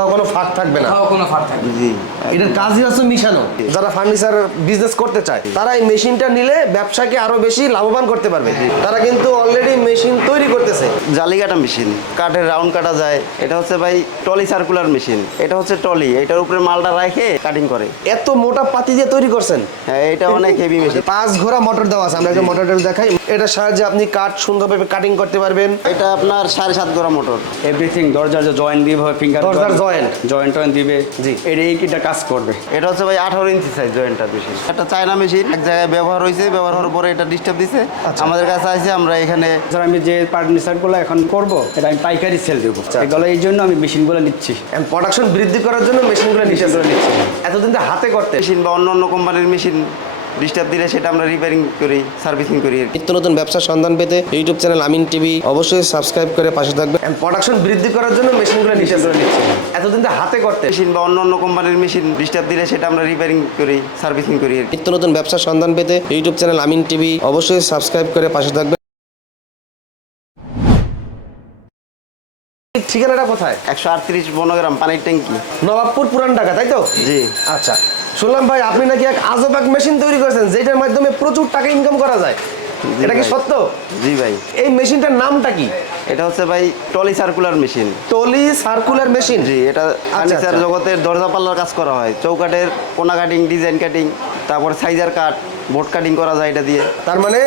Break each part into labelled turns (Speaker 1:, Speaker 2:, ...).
Speaker 1: কোথাও কোনো ফাঁক থাকবে না।
Speaker 2: কোথাও কোনো ফাট থাকবে
Speaker 3: জি।
Speaker 1: এটার কাজই হচ্ছে মিশানো। যারা ফার্নিচার বিজনেস করতে চায় তারা এই মেশিনটা নিলে ব্যবসাকে আরও বেশি লাভবান করতে পারবে। তারা কিন্তু অলরেডি মেশিন তৈরি করতেছে।
Speaker 3: জালি কাটা মেশিন কাঠের রাউন্ড কাটা যায়। এটা হচ্ছে ভাই টলি সার্কুলার মেশিন এটা হচ্ছে টলি এটার উপরে মালটা রেখে কাটিং করে।
Speaker 1: এত মোটা পাতি দিয়ে তৈরি করছেন?
Speaker 3: হ্যাঁ এটা অনেক হেভি মেশিন
Speaker 1: পাঁচ ঘোড়া মোটর দেওয়া আছে আমরা একটা মোটরটা দেখাই। এটার সাহায্যে আপনি কাঠ সুন্দরভাবে কাটিং করতে পারবেন।
Speaker 3: এটা আপনার সাড়ে সাত গোড়া মোটর
Speaker 4: এভরিথিং দরজার যে জয়েন্ট দিবে ফিঙ্গার
Speaker 1: দরজার joint।
Speaker 4: জয়েন্ট টয়েন্ট দিবে।
Speaker 1: জি।
Speaker 4: এটা এই কিটা কাজ করবে।
Speaker 3: এটা হচ্ছে ভাই আঠারো ইঞ্চি সাইজ জয়েন্টার মেশিন একটা চায়না মেশিন এক জায়গায় ব্যবহার হয়েছে ব্যবহার হওয়ার পরে এটা ডিস্টার্ব দিছে। আমাদের কাছে আছে আমরা এখানে
Speaker 4: স্যার আমি যে ফার্নিচারগুলো এখন করব এটা আমি পাইকারি সেল দেবো। এগুলো এই জন্য আমি মেশিনগুলো নিচ্ছি।
Speaker 1: প্রোডাকশন বৃদ্ধি করার জন্য মেশিনগুলো নিচে নিচ্ছে। এতদিন তো হাতে করতে।
Speaker 3: মেশিন বা অন্য অন্য কোম্পানির মেশিন ডিস্টার্ব দিলে সেটা আমরা রিপেয়ারিং করি সার্ভিসিং করি
Speaker 1: নিত্য নতুন ব্যবসার সন্ধান পেতে ইউটিউব চ্যানেল আমিন টিভি। অবশ্যই সাবস্ক্রাইব করে পাশে থাকবে প্রোডাকশন বৃদ্ধি করার জন্য মেশিনগুলো করে নিচ্ছে। এতদিন তো হাতে করতে।
Speaker 3: মেশিন বা অন্য অন্য কোম্পানির মেশিন ডিস্টার্ব দিলে সেটা আমরা রিপেয়ারিং করি সার্ভিসিং করি
Speaker 1: নিত্য নতুন ব্যবসার সন্ধান পেতে ইউটিউব চ্যানেল আমিন টিভি। অবশ্যই সাবস্ক্রাইব করে পাশে থাকবে ঠিকানাটা কোথায়?
Speaker 3: একশো আটত্রিশ বনগ্রাম পানির ট্যাঙ্কি।
Speaker 1: নবাবপুর পুরান ঢাকা তাই তো?
Speaker 3: জি।
Speaker 1: আচ্ছা। শুনলাম ভাই আপনি নাকি এক আজব এক মেশিন তৈরি করেছেন যেটার মাধ্যমে প্রচুর টাকা ইনকাম করা যায়। এটা কি সত্য?
Speaker 3: জি ভাই।
Speaker 1: এই মেশিনটার নামটা কি?
Speaker 3: এটা হচ্ছে ভাই টলি সার্কুলার মেশিন
Speaker 1: টলি সার্কুলার মেশিন
Speaker 3: জি এটা ফার্নিচার
Speaker 1: আচ্ছা।
Speaker 3: জগতের দরজা পাল্লার কাজ করা হয়। চৌকাঠের কোনা কাটিং ডিজাইন কাটিং তারপর সাইজার কাট বোর্ড কাটিং করা যায় এটা দিয়ে।
Speaker 1: তার মানে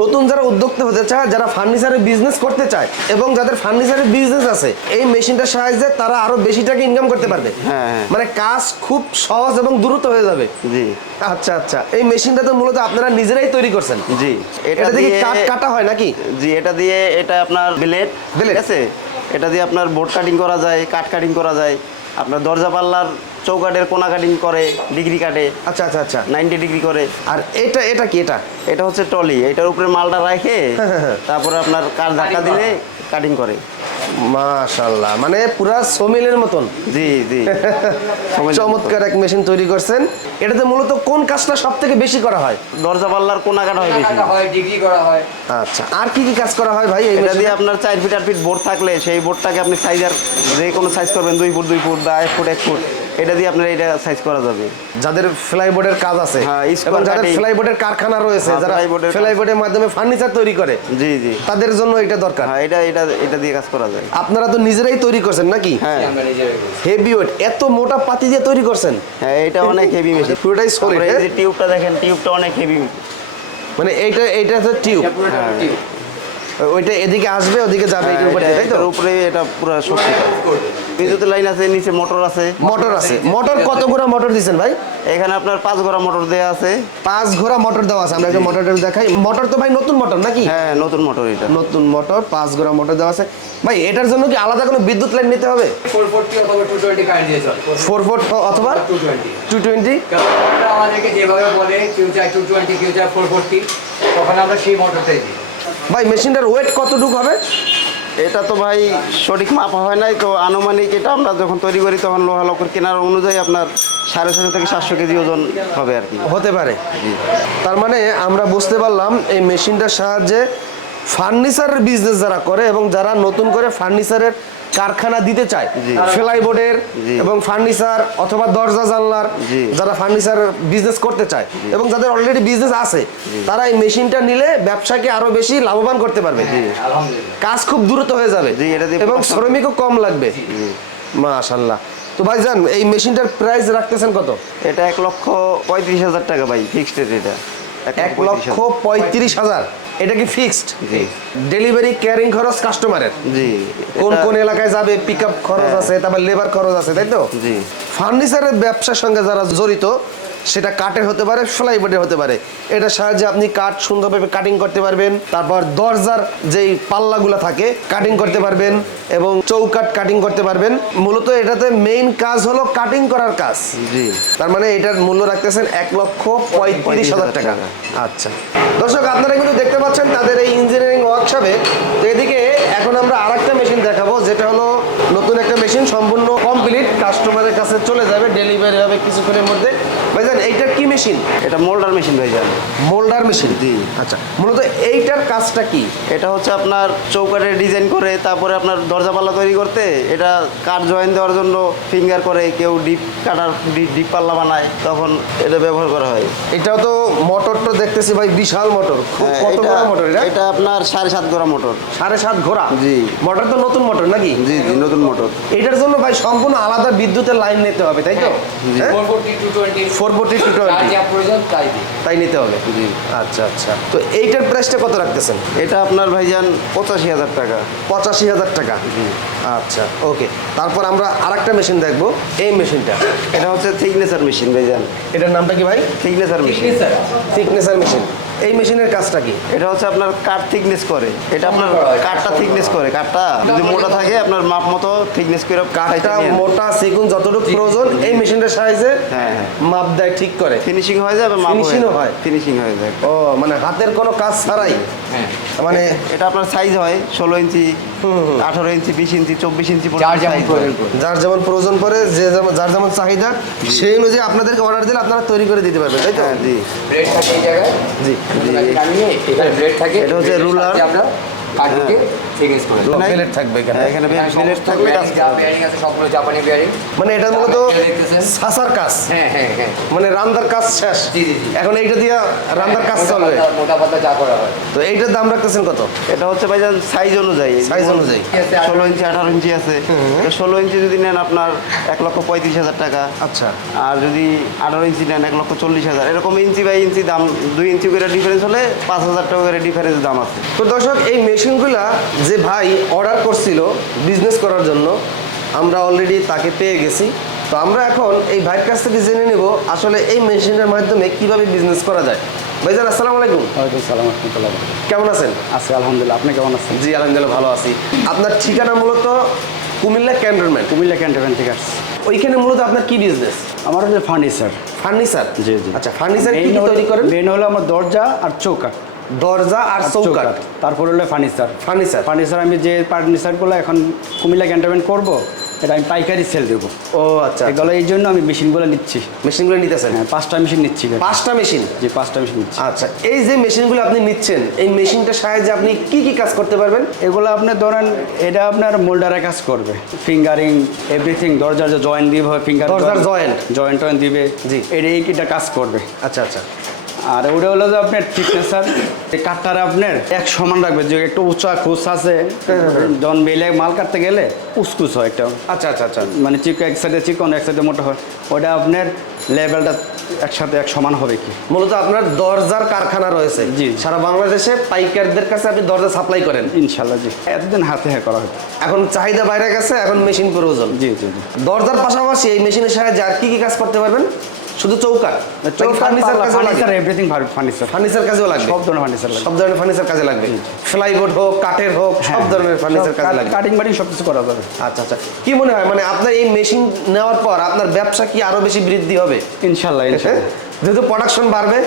Speaker 1: নতুন যারা উদ্যোক্তা হতে চায় যারা ফার্নিচারের বিজনেস করতে চায় এবং যাদের ফার্নিচারের বিজনেস আছে এই মেশিনটার সাহায্যে তারা আরও বেশি টাকা ইনকাম করতে পারবে।
Speaker 3: হ্যাঁ, হ্যাঁ।
Speaker 1: মানে কাজ খুব সহজ এবং দ্রুত হয়ে যাবে।
Speaker 3: জি।
Speaker 1: আচ্ছা আচ্ছা। এই মেশিনটা তো মূলত আপনারা নিজেরাই তৈরি করছেন।
Speaker 3: জি।
Speaker 1: এটা থেকে কাঠ কাটা হয় নাকি?
Speaker 3: জি এটা দিয়ে এটা আপনার ব্লেড? ঠিক আছে? এটা দিয়ে আপনার বোর্ড কাটিং করা যায় কাঠ কাটিং করা যায়। আপনার দরজা পাল্লার চৌকাটের কোনা কাটিং করে ডিগ্রি কাটে
Speaker 1: আচ্ছা আচ্ছা আচ্ছা।
Speaker 3: নাইনটি ডিগ্রি করে।
Speaker 1: আর এটা এটা কি এটা?
Speaker 3: এটা হচ্ছে টলি এটার উপরে মালটা রাখে তারপরে আপনার কার ধাক্কা দিলে কাটিং করে।
Speaker 1: মাশাল্লাহ মানে পুরা সমিলের মতন।
Speaker 3: জি জি।
Speaker 1: চমৎকার এক মেশিন তৈরি করছেন। এটাতে মূলত কোন কাজটা সব থেকে বেশি করা হয়?
Speaker 3: দরজা পাল্লার কোনা কাটা হয় বেশি।
Speaker 2: হয় ডিগ্রি করা হয়।
Speaker 1: আচ্ছা আর কি কি কাজ করা হয় ভাই এই
Speaker 3: এটা দিয়ে আপনার চার ফিট আট ফিট বোর্ড থাকলে সেই বোর্ডটাকে আপনি সাইজ আর যে কোনো সাইজ করবেন দুই ফুট দুই ফুট বা এক ফুট এক ফুট এটা দিয়ে আপনার এটা সাইজ করা যাবে।
Speaker 1: যাদের ফ্লাইবোর্ডের কাজ আছে
Speaker 3: হ্যাঁ,
Speaker 1: এবং যাদের। ফ্লাইবোর্ডের কারখানা রয়েছে
Speaker 3: হ্যাঁ,
Speaker 1: যারা ফ্লাইবোর্ডের মাধ্যমে ফার্নিচার তৈরি করে
Speaker 3: জি জি।
Speaker 1: তাদের জন্য এটা দরকার।
Speaker 3: হ্যাঁ এটা এটা এটা দিয়ে কাজ করা যায়।
Speaker 1: আপনারা তো নিজেরাই তৈরি করছেন নাকি?
Speaker 3: হ্যাঁ।
Speaker 2: আমরা নিজেরাই
Speaker 1: হেভি ওয়েট এত মোটা পাতি দিয়ে তৈরি করছেন।
Speaker 3: হ্যাঁ এটা অনেক হেভি মেশিন
Speaker 1: পুরোটাই solid,
Speaker 3: এই
Speaker 1: হ্যাঁ?
Speaker 3: যে টিউবটা দেখেন টিউবটা অনেক হেভি
Speaker 1: মানে এইটা এইটা হচ্ছে টিউব
Speaker 2: টিপ।
Speaker 1: ওইটা এদিকে আসবে ওদিকে যাবে এটার উপর তাই তো?
Speaker 3: উপরে এটা পুরো শক্তি। বিদ্যুতের লাইন আছে নিচে মোটর আছে।
Speaker 1: মোটর আছে। মোটর কত ঘোড়া মোটর দিচ্ছেন ভাই?
Speaker 3: এখানে আপনার পাঁচ ঘোড়া মোটর দেওয়া আছে।
Speaker 1: পাঁচ ঘোড়া মোটর দেওয়া আছে আমরা একটা মোটরটা দেখাই। মোটর তো ভাই নতুন মোটর নাকি?
Speaker 3: হ্যাঁ নতুন মোটর এটা।
Speaker 1: নতুন মোটর পাঁচ ঘোড়া মোটর দেওয়া আছে। ভাই এটার জন্য কি আলাদা কোনো বিদ্যুৎ লাইন নিতে হবে?
Speaker 2: 440 অথবা 220 কারেন্ট দিয়ে চলে।
Speaker 1: ফোর ফোর অথবা
Speaker 2: 220
Speaker 1: টু টোয়েন্টি।
Speaker 2: কারণ আমাদেরকে যেভাবে বলে কেউ চায় 220 কেউ চায় 440 তখন আমরা সেই মোটরটাই দিই।
Speaker 1: ভাই মেশিনটার ওয়েট কতটুকু হবে?
Speaker 3: এটা তো ভাই সঠিক মাপা হয় নাই তো আনুমানিক এটা আমরা যখন তৈরি করি তখন লোহা লকর কেনার অনুযায়ী আপনার সাড়ে ছশো থেকে সাতশো কেজি ওজন হবে আর কি।
Speaker 1: হতে পারে। তার মানে আমরা বুঝতে পারলাম এই মেশিনটার সাহায্যে ফার্নিচারের বিজনেস যারা করে এবং যারা নতুন করে ফার্নিচারের কারখানা দিতে চায়।
Speaker 3: জি।
Speaker 1: ফ্লাইবোর্ডের এবং ফার্নিচার অথবা দরজা জানলার যারা ফার্নিচার বিজনেস করতে চায় এবং যাদের অলরেডি বিজনেস আছে তারা এই মেশিনটা নিলে ব্যবসাকে আরও বেশি লাভবান করতে পারবে। কাজ খুব দ্রুত হয়ে যাবে এবং শ্রমিকও কম লাগবে। মাশাল্লাহ তো ভাইজান এই মেশিনটার প্রাইস রাখতেছেন কত?
Speaker 3: এটা এক লক্ষ পঁয়ত্রিশ হাজার টাকা ভাই ফিক্সড এটা।
Speaker 1: এক লক্ষ পঁয়ত্রিশ হাজার। এটা কি ফিক্সড
Speaker 3: জি।
Speaker 1: ডেলিভারি ক্যারিং খরচ কাস্টমারের
Speaker 3: জি।
Speaker 1: কোন কোন এলাকায় যাবে পিক আপ খরচ আছে তারপর লেবার খরচ আছে তাই তো?
Speaker 3: জি।
Speaker 1: ফার্নিচারের ব্যবসার সঙ্গে যারা জড়িত সেটা কাঠের হতে পারে ফ্লাইবোর্ডের হতে পারে। এটার সাহায্যে আপনি কাঠ সুন্দরভাবে কাটিং করতে পারবেন। তারপর দরজার যেই পাল্লাগুলো থাকে কাটিং করতে পারবেন এবং চৌকাট কাটিং করতে পারবেন। মূলত এটাতে মেইন কাজ হলো কাটিং করার কাজ।
Speaker 3: জি।
Speaker 1: তার মানে এটার মূল্য রাখতেছেন এক লক্ষ পঁয়ত্রিশ হাজার টাকা। আচ্ছা। দর্শক আপনারা কিন্তু দেখতে পাচ্ছেন তাদের এই ইঞ্জিনিয়ারিং ওয়ার্কশপে তো এদিকে এখন আমরা আরেকটা মেশিন দেখাবো যেটা হলো নতুন একটা মেশিন সম্পূর্ণ কমপ্লিট কাস্টমারের কাছে চলে যাবে ডেলিভারি হবে কিছুক্ষণের মধ্যে। ভাইজান এইটার কি মেশিন?
Speaker 3: এটা মোল্ডার মেশিন ভাই যান
Speaker 1: মোল্ডার মেশিন?
Speaker 3: জি।
Speaker 1: আচ্ছা। মূলত এইটার কাজটা কি?
Speaker 3: এটা হচ্ছে আপনার চৌকাটে ডিজাইন করে তারপরে আপনার দরজা পাল্লা তৈরি করতে এটা কাঠ জয়েন দেওয়ার জন্য ফিঙ্গার করে কেউ ডিপ কাটার ডিপ পাল্লা বানায় তখন এটা ব্যবহার করা হয়।
Speaker 1: এটাও তো মোটরটা দেখতেছি ভাই বিশাল মোটর।
Speaker 3: হ্যাঁ,
Speaker 1: কত
Speaker 3: এটা-
Speaker 1: বড় মোটর এটা?
Speaker 3: এটা আপনার সাড়ে সাত গোড়া মোটর।
Speaker 1: সাড়ে সাত ঘোড়া?
Speaker 3: জি।
Speaker 1: মোটর তো নতুন মোটর নাকি?
Speaker 3: জি জি নতুন মোটর।
Speaker 1: এটার জন্য ভাই সম্পূর্ণ আলাদা বিদ্যুতের লাইন নিতে হবে তাই তো? হ্যাঁ?
Speaker 2: Four forty two twenty
Speaker 1: four forty two
Speaker 2: যার
Speaker 1: টোয়েন্টি
Speaker 2: যা প্রয়োজন তাই
Speaker 1: তাই নিতে হবে?
Speaker 3: জি।
Speaker 1: আচ্ছা আচ্ছা। তো এইটার প্রাইসটা কত রাখতেছেন?
Speaker 3: এটা আপনার ভাইজান পঁচাশি হাজার টাকা।
Speaker 1: পঁচাশি হাজার টাকা? আচ্ছা ওকে। তারপর আমরা আরেকটা মেশিন দেখব। এই মেশিনটা
Speaker 3: এটা হচ্ছে থিকনেসার মেশিন ভাইজান।
Speaker 1: এটার নামটা কি ভাই?
Speaker 3: থিকনেসার মেশিন
Speaker 1: থিকনেসার মেশিন এই মেশিনের কাজটা কি?
Speaker 3: এটা হচ্ছে আপনার কাঠ থিকনেস করে। এটা আপনার কাঠটা থিকনেস করে কাঠটা। যদি মোটা থাকে আপনার মাপ মতো থিকনেস করে
Speaker 1: কাঠটা মোটা সেগুন যতটুকু প্রয়োজন এই মেশিনটার সাইজে
Speaker 3: হ্যাঁ, হ্যাঁ।
Speaker 1: মাপ দেয় ঠিক করে।
Speaker 3: ফিনিশিং হয়ে যায় মাপ
Speaker 1: Finishing ও হয়?
Speaker 3: ফিনিশিং হয়ে যায়।
Speaker 1: ও মানে হাতের কোনো কাজ ছাড়াই?
Speaker 2: হ্যাঁ।
Speaker 1: মানে
Speaker 3: এটা আপনার সাইজ হয় ষোলো ইঞ্চি আঠারো ইঞ্চি বিশ ইঞ্চি চব্বিশ ইঞ্চি
Speaker 2: যার যেমন প্রয়োজন
Speaker 1: যার যেমন প্রয়োজন পড়ে যে যেমন যার যেমন চাহিদা সেই অনুযায়ী আপনাদেরকে অর্ডার দিলে আপনারা তৈরি করে দিতে পারবেন তাই তো?
Speaker 3: হ্যাঁ জি।
Speaker 2: ব্লেড থাকে এই জায়গায়?
Speaker 1: জি।
Speaker 2: এখানে ব্লেড থাকে
Speaker 3: এটা হচ্ছে
Speaker 2: রুলার আপনার কাঠকে থিকনেস করে দিই।
Speaker 1: থাকবে এখানে।
Speaker 3: হ্যাঁ, এখানে
Speaker 2: এখানে
Speaker 3: থাকবে
Speaker 2: যা bearing আছে সবগুলো জাপানি বেয়ারিং
Speaker 1: মানে এটা মূলত সাসার কাজ।
Speaker 2: হ্যাঁ হ্যাঁ হ্যাঁ।
Speaker 1: মানে রান্দার কাজ শেষ।
Speaker 2: জি, জি, জি।
Speaker 1: এখন এইটা দিয়ে রান্দার কাজ চলবে।
Speaker 2: মোটা পাতা যা করা হয়।
Speaker 1: তো এইটার দাম রাখতেছেন কত?
Speaker 3: এটা হচ্ছে ভাইজান সাইজ অনুযায়ী।
Speaker 1: সাইজ অনুযায়ী।
Speaker 3: ষোলো ইঞ্চি আঠারো ইঞ্চি আছে। ষোলো ইঞ্চি যদি নেন আপনার এক লক্ষ পঁয়ত্রিশ হাজার টাকা।
Speaker 1: আচ্ছা।
Speaker 3: আর যদি আঠারো ইঞ্চি নেন এক লক্ষ চল্লিশ হাজার। এরকম ইঞ্চি বাই ইঞ্চি দাম দুই ইঞ্চি করে ডিফারেন্স হলে পাঁচ হাজার টাকা করে ডিফারেন্স দাম আছে।
Speaker 1: তো দর্শক এই মেশিনগুলা যে ভাই অর্ডার করছিল বিজনেস করার জন্য আমরা অলরেডি তাকে পেয়ে গেছি। তো আমরা এখন এই ভাইয়ের কাছ থেকে জেনে নেব আসলে এই মেশিনের মাধ্যমে কীভাবে বিজনেস করা যায়। ভাইজান আসসালামু আলাইকুম।
Speaker 4: ওয়ালাইকুম সালাম রহমতুল্লাহ
Speaker 1: কেমন আছেন?
Speaker 4: আছি আলহামদুলিল্লাহ। আপনি কেমন আছেন?
Speaker 1: জি আলহামদুলিল্লাহ ভালো আছি। আপনার ঠিকানা মূলত কুমিল্লা ক্যান্টনমেন্ট?
Speaker 4: কুমিল্লা ক্যান্টনমেন্ট থেকে আসছি।
Speaker 1: ওইখানে মূলত আপনার কি বিজনেস
Speaker 4: আমার হচ্ছে ফার্নিচার।
Speaker 1: ফার্নিচার?
Speaker 4: জি জি।
Speaker 1: আচ্ছা ফার্নিচার কি কি তৈরি করেন?
Speaker 4: মেন হলো আমার দরজা আর চৌকাট
Speaker 1: দরজা আর চৌকাঠ।
Speaker 4: তারপর হলো ফার্নিচার।
Speaker 1: ফার্নিচার।
Speaker 4: ফার্নিচার আমি যে ফার্নিচারগুলো এখন কুমিল্লা ক্যান্টনমেন্ট করব এটা আমি পাইকারি সেল দেবো।
Speaker 1: ও আচ্ছা
Speaker 4: এগুলো এই জন্য আমি মেশিনগুলো নিচ্ছি।
Speaker 1: মেশিনগুলো নিতেছেন?
Speaker 4: হ্যাঁ পাঁচটা মেশিন নিচ্ছি।
Speaker 1: পাঁচটা মেশিন?
Speaker 4: যে পাঁচটা মেশিন নিচ্ছি।
Speaker 1: আচ্ছা এই যে মেশিনগুলো আপনি নিচ্ছেন এই মেশিনটার সাহায্যে আপনি কি কি কাজ করতে পারবেন?
Speaker 4: এগুলো আপনার ধরেন এটা আপনার মোল্ডারে কাজ করবে। ফিঙ্গারিং এভরিথিং দরজার যে জয়েন্ট দিবে ফিঙ্গার
Speaker 1: দরজার জয়েন্ট।
Speaker 4: জয়েন্ট। টয়েন্ট দিবে।
Speaker 1: জি।
Speaker 4: এটা এইটা কাজ করবে।
Speaker 1: আচ্ছা আচ্ছা।
Speaker 4: আর ওটা হলো যে আপনার থিকনেসার এই কাঠটারে আপনার এক সমান রাখবে যে একটু উঁচা খুস আছে যখন বেলে মাল কাটতে গেলে উসকুস হয় একটা।
Speaker 1: আচ্ছা আচ্ছা আচ্ছা।
Speaker 4: মানে চিক এক সাইডে চিকন এক সাইডে মোটা হয়। ওটা আপনার লেভেলটা একসাথে এক সমান হবে কি?
Speaker 1: মূলত আপনার দরজার কারখানা রয়েছে।
Speaker 4: জি।
Speaker 1: সারা বাংলাদেশে পাইকারদের কাছে আপনি দরজা সাপ্লাই করেন।
Speaker 4: ইনশাল্লাহ জি। এতদিন হাতে হ্যাঁ করা হতো।
Speaker 1: এখন চাহিদা বাইরে গেছে এখন মেশিন প্রয়োজন।
Speaker 4: জি জি জি।
Speaker 1: দরজার পাশাপাশি এই মেশিনের সাহায্যে আর কি কি কাজ করতে পারবেন? শুধু চৌকাঠ। ফার্নিচার কাজে লাগবে
Speaker 4: ফার্নিচার এভরিথিং ফার্নিচার
Speaker 1: ফার্নিচার কাজেও লাগবে
Speaker 4: সব ধরনের ফার্নিচার লাগে।
Speaker 1: সব ধরনের ফার্নিচার কাজে লাগবে। ফ্লাইবোর্ড হোক কাঠের হোক সব ধরনের ফার্নিচার কাজে লাগবে।
Speaker 4: কাটিং বাটিং সব কিছু করা যাবে।
Speaker 1: আচ্ছা আচ্ছা। কি মনে হয়? মানে আপনার এই মেশিন নেওয়ার পর আপনার ব্যবসা কি আরও বেশি বৃদ্ধি হবে?
Speaker 4: ইনশাল্লাহ
Speaker 1: হ্যাঁ?
Speaker 4: ইনশাল্লাহ।
Speaker 1: যেহেতু প্রোডাকশন বাড়বে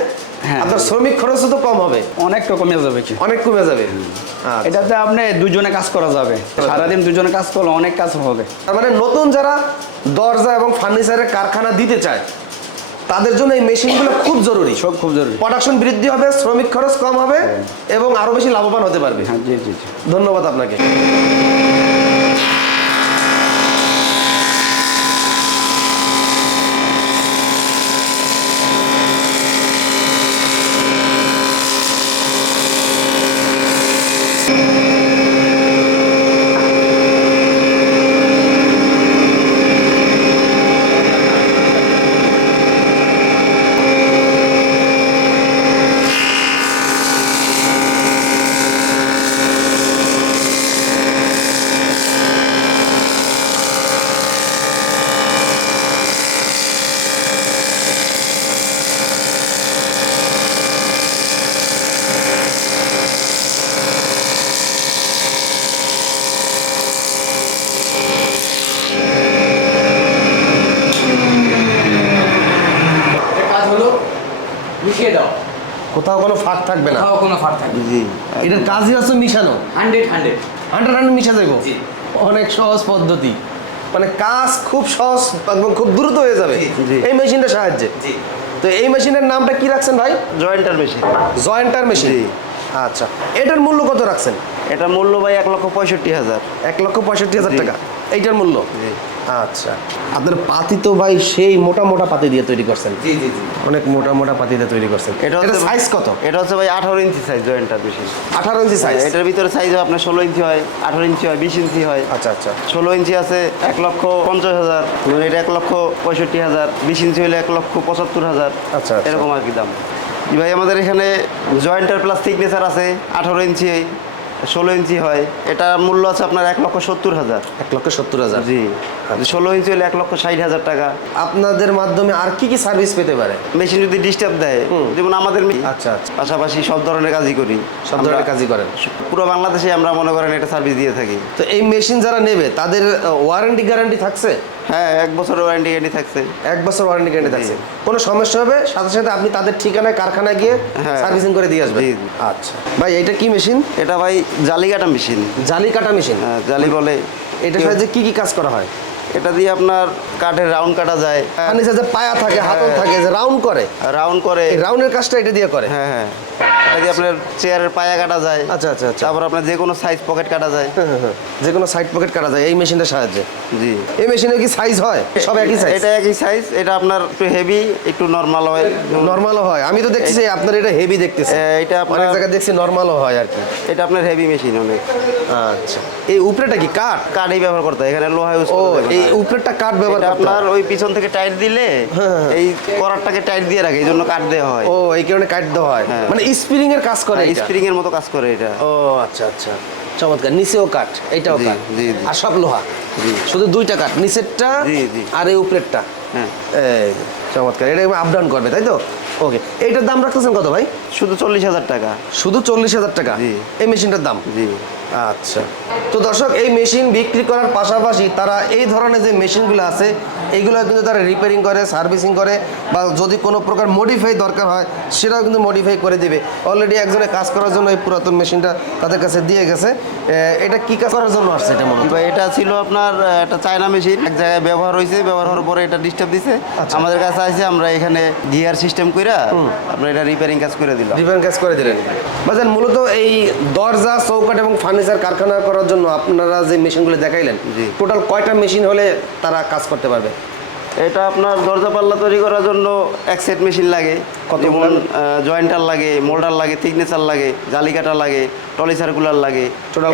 Speaker 4: হ্যাঁ।
Speaker 1: আপনার শ্রমিক খরচও তো কম হবে।
Speaker 4: অনেকটা কমে যাবে কি?
Speaker 1: অনেক কমে যাবে। আচ্ছা।
Speaker 4: এটাতে আপনি দুজনে কাজ করা যাবে। সারাদিন দুজনে কাজ করলে অনেক কাজ হবে।
Speaker 1: তার মানে নতুন যারা দরজা এবং ফার্নিচারের কারখানা দিতে চায় তাদের জন্য এই মেশিনগুলো খুব জরুরি।
Speaker 4: সব খুব জরুরি।
Speaker 1: প্রোডাকশন বৃদ্ধি হবে শ্রমিক খরচ কম হবে এবং আরও বেশি লাভবান হতে পারবে।
Speaker 4: হ্যাঁ জি জি জি।
Speaker 1: ধন্যবাদ আপনাকে
Speaker 2: এর কাজ হলো মিশিয়ে দাও
Speaker 1: কোথাও কোনো ফাঁক থাকবে না।
Speaker 2: কোথাও কোনো ফাট থাকবে
Speaker 3: জি।
Speaker 1: এটার কাজই হচ্ছে মিশানো।
Speaker 2: Hundred hundred.
Speaker 1: হান্ড্রেড হান্ড্রেড মিশা যাইব?
Speaker 2: জি।
Speaker 1: অনেক সহজ পদ্ধতি। মানে কাজ খুব সহজ এবং খুব দ্রুত হয়ে যাবে। এই মেশিনটার সাহায্যে।
Speaker 2: জি।
Speaker 1: তো এই মেশিনের নামটা কি রাখছেন ভাই?
Speaker 3: Jointer machine.
Speaker 1: Jointer machine.
Speaker 3: জি।
Speaker 1: আচ্ছা। এটার মূল্য কত রাখছেন?
Speaker 3: এটা মূল্য ভাই এক লক্ষ পঁয়ষট্টি হাজার।
Speaker 1: এক লক্ষ পঁয়ষট্টি হাজার। টাকা। এইটার মূল্য। আচ্ছা। আপনার পাতি তো ভাই সেই মোটা মোটা পাতি দিয়ে তৈরি করছেন।
Speaker 3: জি জি জি।
Speaker 1: অনেক মোটা মোটা পাতি দিয়ে তৈরি করছেন।
Speaker 3: এটা হচ্ছে
Speaker 1: সাইজ কত?
Speaker 3: এটা হচ্ছে ভাই আঠারো ইঞ্চি সাইজ জয়েন্টার মেশিন
Speaker 1: আঠারো ইঞ্চি সাইজ
Speaker 3: এটার ভিতরে সাইজ হয় আপনার ষোলো ইঞ্চি হয় আঠারো ইঞ্চি হয় বিশ ইঞ্চি হয়।
Speaker 1: আচ্ছা আচ্ছা।
Speaker 3: ষোলো ইঞ্চি আছে এক লক্ষ পঞ্চাশ হাজার এটা এক লক্ষ পঁয়ষট্টি হাজার বিশ ইঞ্চি হলে এক লক্ষ পঁচাত্তর হাজার।
Speaker 1: আচ্ছা, আচ্ছা।
Speaker 3: এরকম আর কি দাম। ভাই আমাদের এখানে জয়েন্টার প্লাস থিকনেসার আছে আঠারো ইঞ্চি ষোলো ইঞ্চি হয়। এটা মূল্য আছে আপনার এক লক্ষ সত্তর হাজার।
Speaker 1: এক লক্ষ সত্তর হাজার?
Speaker 3: জি। ষোলো ইঞ্চি হলে এক লক্ষ ষাট হাজার টাকা।
Speaker 1: আপনাদের মাধ্যমে আর কি কি সার্ভিস পেতে পারে?
Speaker 3: মেশিন যদি ডিস্টার্ব দেয় যেমন আমাদের
Speaker 1: আচ্ছা, আচ্ছা।
Speaker 3: পাশাপাশি সব ধরনের কাজই করি।
Speaker 1: সব ধরনের কাজই করেন।
Speaker 3: পুরো বাংলাদেশে আমরা মনে করেন এটা সার্ভিস দিয়ে থাকি।
Speaker 1: তো এই মেশিন যারা নেবে তাদের ওয়ারেন্টি গ্যারান্টি থাকছে?
Speaker 3: হ্যাঁ এক বছরের ওয়ারেন্টি গ্যারান্টি থাকছে।
Speaker 1: এক বছর ওয়ারেন্টি গ্যারান্টি থাকছে। কোনো সমস্যা হবে সাথে সাথে আপনি তাদের ঠিকানায় কারখানায় গিয়ে
Speaker 3: হ্যাঁ।
Speaker 1: সার্ভিসিং করে দিয়ে আসবেন।
Speaker 3: জি।
Speaker 1: আচ্ছা। ভাই এটা কি মেশিন
Speaker 3: এটা ভাই জালি কাটা মেশিন
Speaker 1: জালি কাটা মেশিন
Speaker 3: হ্যাঁ, জালি বলে
Speaker 1: এটা সাহায্যে কি কি কাজ করা হয়?
Speaker 3: এটা দিয়ে আপনার কাঠের রাউন্ড কাটা যায়।
Speaker 1: ফার্নিচার যে পায়া থাকে হাতল থাকে যে রাউন্ড করে।
Speaker 3: রাউন্ড করে।
Speaker 1: এই রাউন্ডের কাজটা এটা দিয়ে করে?
Speaker 3: হ্যাঁ হ্যাঁ। এটা দিয়ে আপনার চেয়ারের পায়া কাটা যায়।
Speaker 1: আচ্ছা আচ্ছা আচ্ছা।
Speaker 3: তারপর আপনার যে কোনো সাইজ পকেট কাটা যায়।
Speaker 1: হ্যাঁ, হ্যাঁ, হ্যাঁ। যে কোনো সাইড পকেট কাটা যায় এই মেশিনটার সাহায্যে।
Speaker 3: জি।
Speaker 1: এই মেশিনে কি সাইজ হয়? সব একই সাইজ
Speaker 3: এটা একই সাইজ এটা আপনার একটু হেভি একটু নর্মাল হয়।
Speaker 1: নর্মালও হয়। আমি তো দেখতেছি আপনার এটা হেভি দেখতেছি।
Speaker 3: এটা আপনার
Speaker 1: অনেক জায়গায় দেখছি নর্মালও হয় আর কি।
Speaker 3: এটা আপনার হেভি মেশিন অনেক।
Speaker 1: আচ্ছা। এই উপরেটা কি কাঠ?
Speaker 3: কাঠই ব্যবহার করতে হয়। এখানে লোহা ইউজ
Speaker 1: ও এই উপরেরটা কাঠ ব্যবহার করতে
Speaker 3: আপনার ওই পিছন থেকে টাইট দিলে
Speaker 1: হ্যাঁ, হ্যাঁ।
Speaker 3: এই করারটাকে টাইট দিয়ে রাখে কাঠ দেওয়া হয়।
Speaker 1: ও এই কারণে কাঠ দেওয়া হয়।
Speaker 3: হ্যাঁ।
Speaker 1: মানে স্প্রিং এর কাজ করে
Speaker 3: স্প্রিং এর মতো কাজ করে এটা।
Speaker 1: ও আচ্ছা আচ্ছা। চমৎকার নিচেও কাঠ কাঠ।
Speaker 3: জি।
Speaker 1: আর সব লোহা। শুধু দুইটা কাঠ নিচেরটা। আর এই উপরেরটা।
Speaker 3: হ্যাঁ।
Speaker 1: চমৎকার এটা আপ ডাউন করবে তাই তো? ওকে এইটার দাম রাখতেছেন কত ভাই?
Speaker 3: শুধু চল্লিশ হাজার টাকা।
Speaker 1: শুধু চল্লিশ হাজার টাকা। এই মেশিনটার দাম?
Speaker 3: জি।
Speaker 1: আচ্ছা। তো দর্শক এই মেশিন বিক্রি করার পাশাপাশি তারা এই ধরনের যে মেশিনগুলো আছে এইগুলো কিন্তু তারা রিপেয়ারিং করে সার্ভিসিং করে বা যদি কোনো প্রকার মডিফাই দরকার হয় সেটাও কিন্তু মডিফাই করে দিবে। অলরেডি একজনে কাজ করার জন্য এই পুরাতন মেশিনটা তাদের কাছে দিয়ে গেছে। এটা কি কাজ করার জন্য আসছে এটা মনে
Speaker 3: এটা ছিল আপনার একটা চায়না মেশিন। এক জায়গায় ব্যবহার হয়েছে ব্যবহার হওয়ার পরে এটা ডিস্টার্ব দিছে।
Speaker 1: আচ্ছা।
Speaker 3: আমাদের কাছে আছে আমরা এখানে গিয়ার সিস্টেম কইরা আমরা এটা রিপেয়ারিং কাজ করে দিলাম।
Speaker 1: রিপেয়ারিং কাজ করে দিলেন। বাজান মূলত এই দরজা চৌকাট এবং ফার্নিচার কারখানা করার জন্য আপনারা যে মেশিনগুলো দেখাইলেন। টোটাল কয়টা মেশিন হলে তারা কাজ করতে পারবে?
Speaker 3: এটা আপনার দরজা পাল্লা তৈরি করার জন্য এক সেট মেশিন লাগে
Speaker 1: কত
Speaker 3: যেমন জয়েন্টার লাগে মোল্ডার লাগে থিকনেসার লাগে জালি কাটা লাগে টলি সার্কুলার লাগে।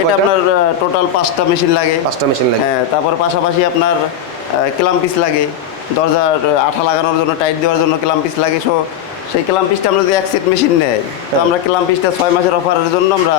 Speaker 3: এটা আপনার টোটাল পাঁচটা মেশিন লাগে।
Speaker 1: পাঁচটা মেশিন লাগে।
Speaker 3: হ্যাঁ তারপর পাশাপাশি আপনার ক্লাম্পিস লাগে। দরজার আঠা লাগানোর জন্য টাইট দেওয়ার জন্য ক্লাম্পিস লাগে। সো সেই ক্লাম্পিসটা আমরা যদি এক সেট মেশিন নেয় তো আমরা ক্লাম্পিসটা ছয় মাসের অফারের জন্য আমরা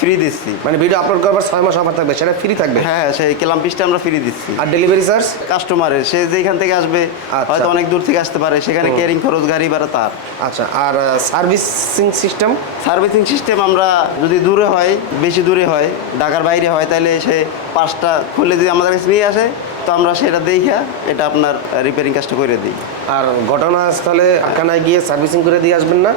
Speaker 3: ফ্রি দিচ্ছি।
Speaker 1: মানে ভিডিও আপলোড করবার ছয় মাস অফার থাকবে সেটা ফ্রি থাকবে?
Speaker 3: হ্যাঁ হ্যাঁ, সেই ক্লাম্পিসটা আমরা ফ্রি দিচ্ছি।
Speaker 1: আর ডেলিভারি চার্জ
Speaker 3: কাস্টমারের সে যেখান থেকে আসবে
Speaker 1: আচ্ছা।
Speaker 3: হয়তো অনেক দূর থেকে আসতে পারে সেখানে। কেয়ারিং খরচ গাড়ি ভাড়া তার।
Speaker 1: আচ্ছা আর সার্ভিসিং সিস্টেম
Speaker 3: সার্ভিসিং সিস্টেম আমরা যদি দূরে হয় বেশি দূরে হয় ঢাকার বাইরে হয় তাহলে সে পাঁচটা খুলে যদি আমাদের কাছে নিয়ে আসে তো আমরা সেটা দেখা এটা আপনার রিপেয়ারিং কাজটা করে দিই।
Speaker 1: আর ঘটনাস্থলে কারখানায় গিয়ে সার্ভিসিং করে দিয়ে আসবেন না?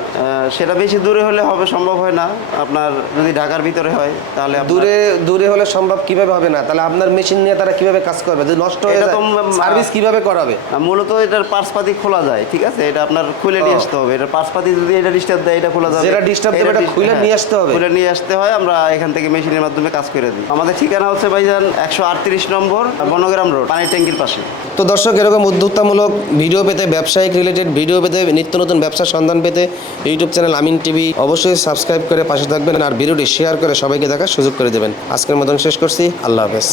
Speaker 3: সেটা বেশি দূরে হলে হবে সম্ভব হয় না। আপনার যদি ঢাকার ভিতরে হয় তাহলে
Speaker 1: দূরে দূরে হলে সম্ভব কীভাবে হবে না? তাহলে আপনার মেশিন নিয়ে তারা কীভাবে কাজ করবে? যদি নষ্ট হয়ে যায় সার্ভিস কীভাবে করাবে?
Speaker 3: মূলত এটার পার্সপাতি খোলা যায় ঠিক আছে? এটা আপনার খুলে নিয়ে আসতে হবে। এটার পার্সপাতি যদি এটা ডিস্টার্ব দেয় এটা খোলা যাবে।
Speaker 1: যেটা disturb দেবে এটা খুলে
Speaker 3: হ্যাঁ,
Speaker 1: নিয়ে আসতে হবে?
Speaker 3: খুলে নিয়ে আসতে হয়। আমরা এখান থেকে মেশিনের মাধ্যমে কাজ করে দিই। আমাদের ঠিকানা হচ্ছে ভাইজান একশো আটত্রিশ নম্বর বনগ্রাম রোড পানির ট্যাঙ্কির পাশে।
Speaker 1: তো দর্শক এরকম উদ্যোক্তামূলক ভিডিও পেতে, ব্যবসায়িক রিলেটেড ভিডিও পেতে, নিত্য নতুন ব্যবসার সন্ধান পেতে, ইউটিউব চ্যানেল আমিন টিভি। অবশ্যই সাবস্ক্রাইব করে পাশে থাকবেন আর ভিডিওটি শেয়ার করে সবাইকে দেখার সুযোগ করে দেবেন। আজকের মতন শেষ করছি। আল্লাহ হাফেজ।